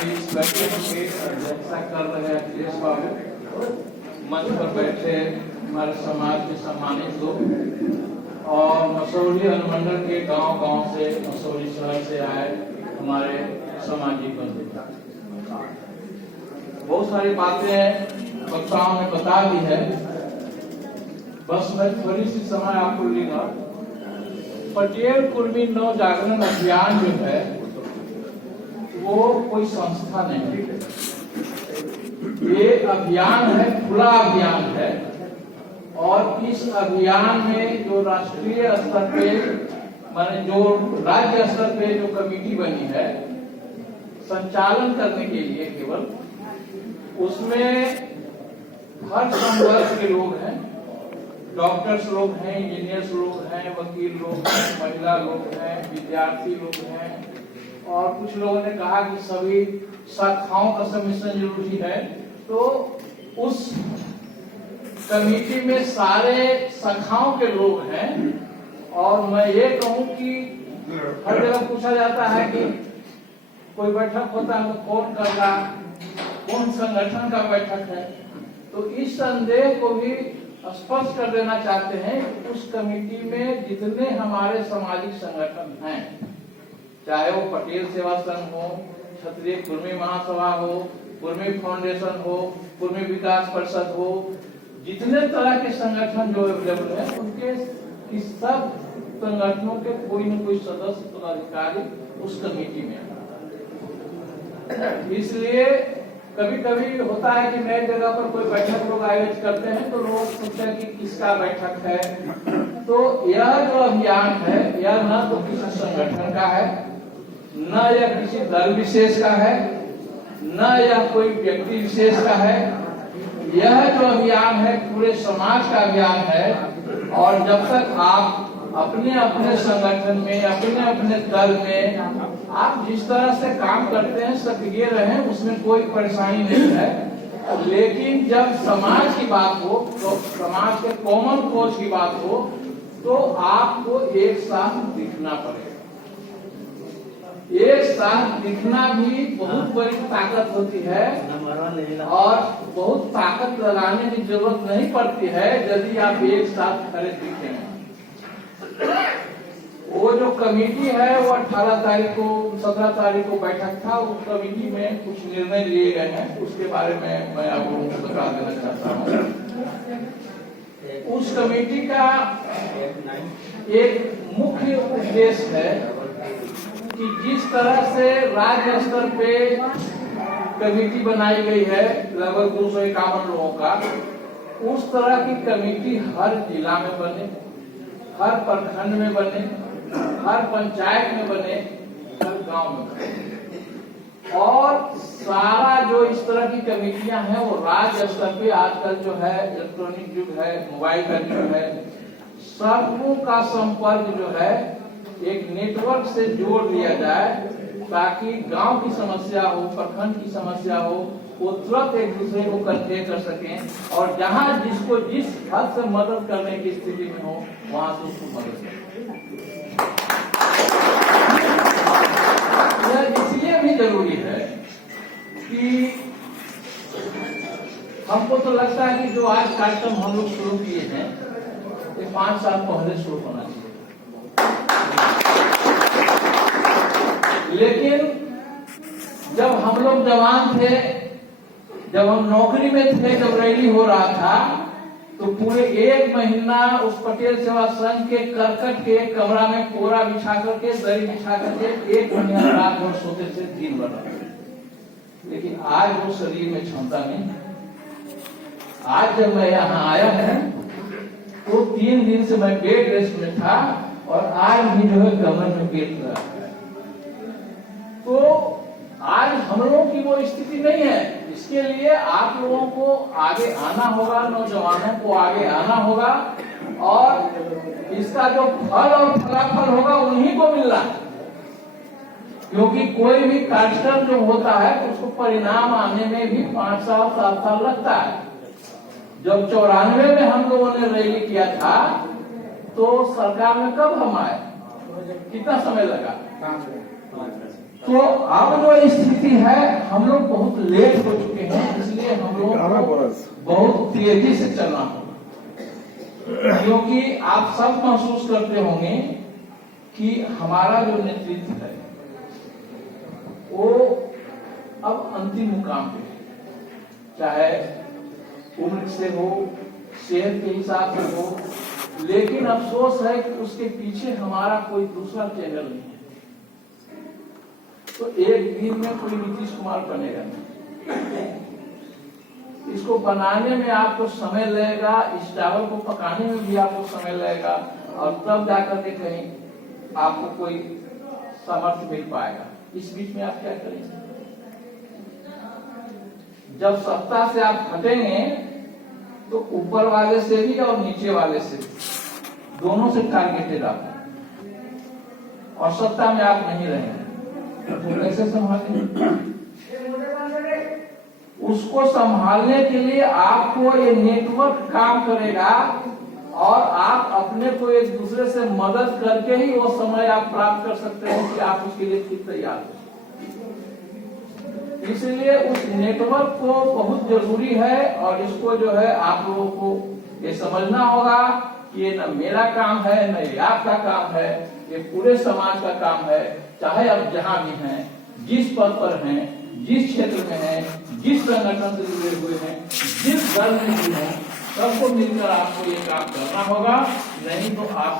इस बैठक की अध्यक्षता कर रहे अखिलेश बाबू, मंच पर बैठे हमारे समाज के सम्मानित लोग और मसौली अनुमंडल के गांव-गांव से, मसौली शहर से आए हमारे सामाजिक बंधु, बहुत सारी बातें वक्ताओं ने बता दी है। बस मैं थोड़ी सी समय आपको लूंगा। पटेल कुर्मी नव जागरण अभियान जो है वो कोई संस्था नहीं है, ये अभियान है, खुला अभियान है। और इस अभियान में जो राष्ट्रीय स्तर पे माने जो राज्य स्तर पे जो कमेटी बनी है संचालन करने के लिए, केवल उसमें हर संवर्ग के लोग हैं, डॉक्टर्स लोग हैं, इंजीनियर्स लोग हैं, वकील लोग हैं, महिला लोग हैं, विद्यार्थी लोग हैं, और कुछ लोगों ने कहा कि सभी शाखाओं का सम्मिश्रण जरूरी है। तो उस कमेटी में सारे शाखाओं के लोग हैं। और मैं ये कहूं कि हर जगह पूछा जाता है कि कोई बैठक होता है तो कौन कर रहा, कौन संगठन का बैठक है। तो इस संदेह को भी स्पष्ट कर देना चाहते हैं कि उस कमेटी में जितने हमारे सामाजिक संगठन हैं, चाहे वो पटेल सेवा संघ हो, क्षत्रिय कुर्मी महासभा हो, कुर्मी फाउंडेशन हो, कुर्मी विकास परिषद हो, जितने तरह के संगठन जो अवेलेबल है उनके इस सब संगठनों के कोई न कोई सदस्य पदाधिकारी उस कमेटी में। इसलिए कभी कभी होता है कि नई जगह पर कोई बैठक लोग आयोजित करते हैं तो लोग सोचते हैं कि किसका बैठक है। तो यह जो अभियान है यह न तो किसी संगठन का है, न यह किसी दल विशेष का है, न यह कोई व्यक्ति विशेष का है। यह जो अभियान है पूरे समाज का अभियान है। और जब तक आप अपने अपने संगठन में, अपने अपने दल में आप जिस तरह से काम करते हैं सक्रिय रहें, उसमें कोई परेशानी नहीं है। लेकिन जब समाज की बात हो, तो समाज के कॉमन कोज की बात हो, तो आपको एक साथ दिखना पड़ेगा। एक साथ दिखना भी बहुत बड़ी ताकत होती है और बहुत ताकत लगाने की जरूरत नहीं पड़ती है यदि आप एक साथ खड़े दिखें। वो जो कमेटी है वो 18 तारीख को, 17 तारीख को बैठक था। उस कमेटी में कुछ निर्णय लिए गए हैं, उसके बारे में मैं आप लोगों को बता देना चाहता हूँ। उस कमेटी का एक मुख्य उद्देश्य है कि जिस तरह से राज्य स्तर पे कमेटी बनाई गई है लगभग 251 लोगों का, उस तरह की कमेटी हर जिला में बने, हर प्रखंड में बने, हर पंचायत में बने, हर गांव में बने। और सारा जो इस तरह की कमेटियां हैं वो राज्य स्तर पे, आजकल जो है इलेक्ट्रॉनिक युग है, मोबाइल का युग है, सबों का संपर्क जो है एक नेटवर्क से जोड़ दिया जाए ताकि गांव की समस्या हो, प्रखंड की समस्या हो, वो तुरंत एक दूसरे को कन्वे कर सकें और जहां जिसको जिस हद से मदद करने की स्थिति में हो वहां से उसको मदद करें। यह इसलिए भी जरूरी है कि हमको तो लगता है कि जो आज कार्यक्रम हम लोग शुरू किए हैं ये 5 साल पहले शुरू होना चाहिए। लेकिन जब हम लोग जवान थे, जब हम नौकरी में थे, जब रैली हो रहा था तो पूरे 1 महीना उस पटेल सेवा संघ के करकट के एक कमरा में कोरा बिछा करके, दरी बिछा करके 1 महीना रात भर सोते थे, दिन भर। लेकिन आज वो शरीर में क्षमता नहीं। आज जब मैं यहाँ आया हूँ तो 3 दिन से मैं बेड रेस्ट में था और आज भी जो है कमर में पेट रहा है। तो आज हम लोगों की वो स्थिति नहीं है। इसके लिए आप लोगों को आगे आना होगा, नौजवानों को आगे आना होगा और इसका जो फल और फलाफल होगा उन्हीं को मिलना है। क्योंकि कोई भी कार्यक्रम जो होता है उसको परिणाम आने में भी 5 साल 7 साल लगता है। जब 94 में हम लोगों ने रैली किया था तो सरकार में कब हम आए, कितना समय लगा? तो अब जो स्थिति है, हम लोग बहुत लेट हो चुके हैं, इसलिए हम लोग बहुत तेजी से चलना होगा। क्योंकि आप सब महसूस करते होंगे कि हमारा जो नेतृत्व है वो अब अंतिम मुकाम पे है, चाहे उम्र से हो, सेहत के हिसाब से हो, लेकिन अफसोस है कि उसके पीछे हमारा कोई दूसरा चैनल नहीं है। तो एक दिन में कोई नीतीश कुमार बनेगा नहीं, इसको बनाने में आपको समय लगेगा, इस चावल को पकाने में भी आपको समय लगेगा, और तब जाकर के कहीं आपको कोई सामर्थ्य मिल पाएगा। इस बीच में आप क्या करेंगे? जब सत्ता से आप हटेंगे तो ऊपर वाले से भी और नीचे वाले से भी, दोनों से टारगेटेड आप, और सत्ता में आप नहीं रहेंगे तो कैसे संभालेंगे? उसको संभालने के लिए आपको ये नेटवर्क काम करेगा, और आप अपने को एक दूसरे से मदद करके ही वो समय आप प्राप्त कर सकते हैं कि आप उसके लिए खुद तैयार हो। इसलिए उस नेटवर्क को बहुत जरूरी है, और इसको जो है आप लोगों को ये समझना होगा कि ये न मेरा काम है, न ये आपका काम है, ये पूरे समाज का काम है। चाहे आप जहां भी हैं, जिस पद पर हैं, जिस क्षेत्र में हैं, जिस संगठन से जुड़े हुए हैं, जिस दल में भी हैं, सबको मिलकर आपको ये काम करना होगा, नहीं तो आप